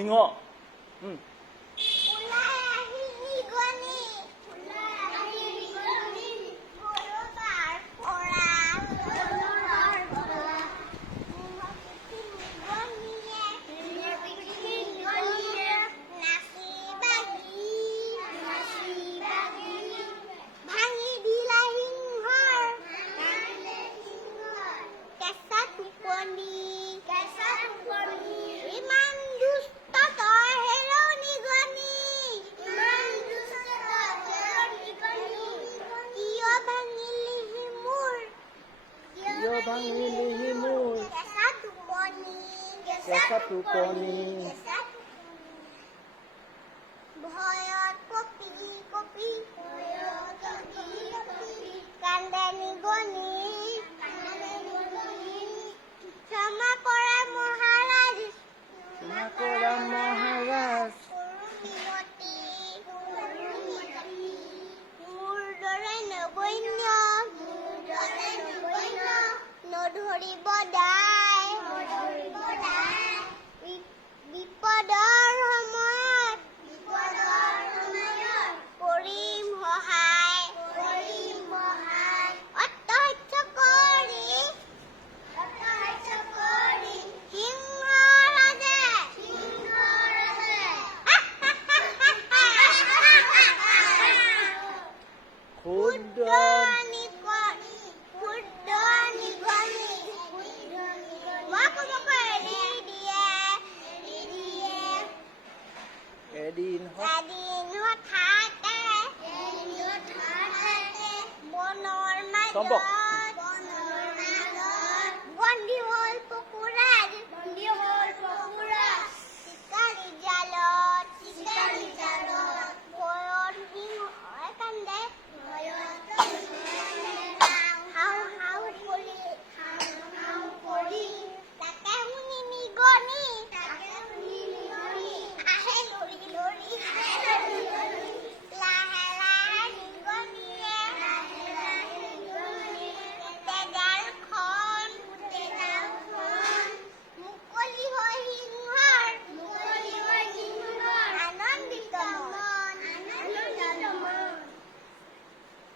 সিংহ ভাঙিলিহি মোৰ কেঁচা টোপনি ভয়ত কপি কপি কান্দে নিগনি ক্ষমা কৰা মহাৰাজ মোৰ দৰে নগণ্য নধৰিব দায় বিপদৰ সময়ত কৰিম সহায় অত্যহ্য কৰি সিংহ ৰাজে ক্ষুদ্ৰ এদিন হঠাতে বনৰ মাজত বন্দী হ'ল পশুৰাজ চিকাৰী জালত ভয়ত সিংহই কান্দে হাও কৰি তাকে শুনি নিগনি আহে লৰি লাহে লাহে নিগনিয়ে তেগালখন মুকলি হৈ সিংহৰ আনন্দিত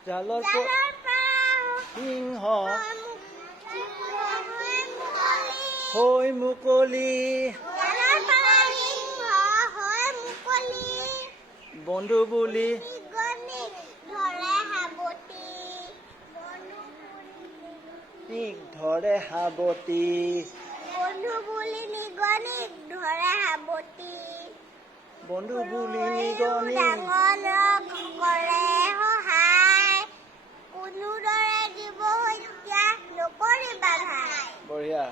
জালৰ সিংহ হৈ মুকলি বন্ধু বুলি ধৰে সাৱটি বন্ধু বুলি নিগনি কৰে সহায় কোনো দৰে জীৱ হত্যা নকৰিবা ভাই বঢ়িয়া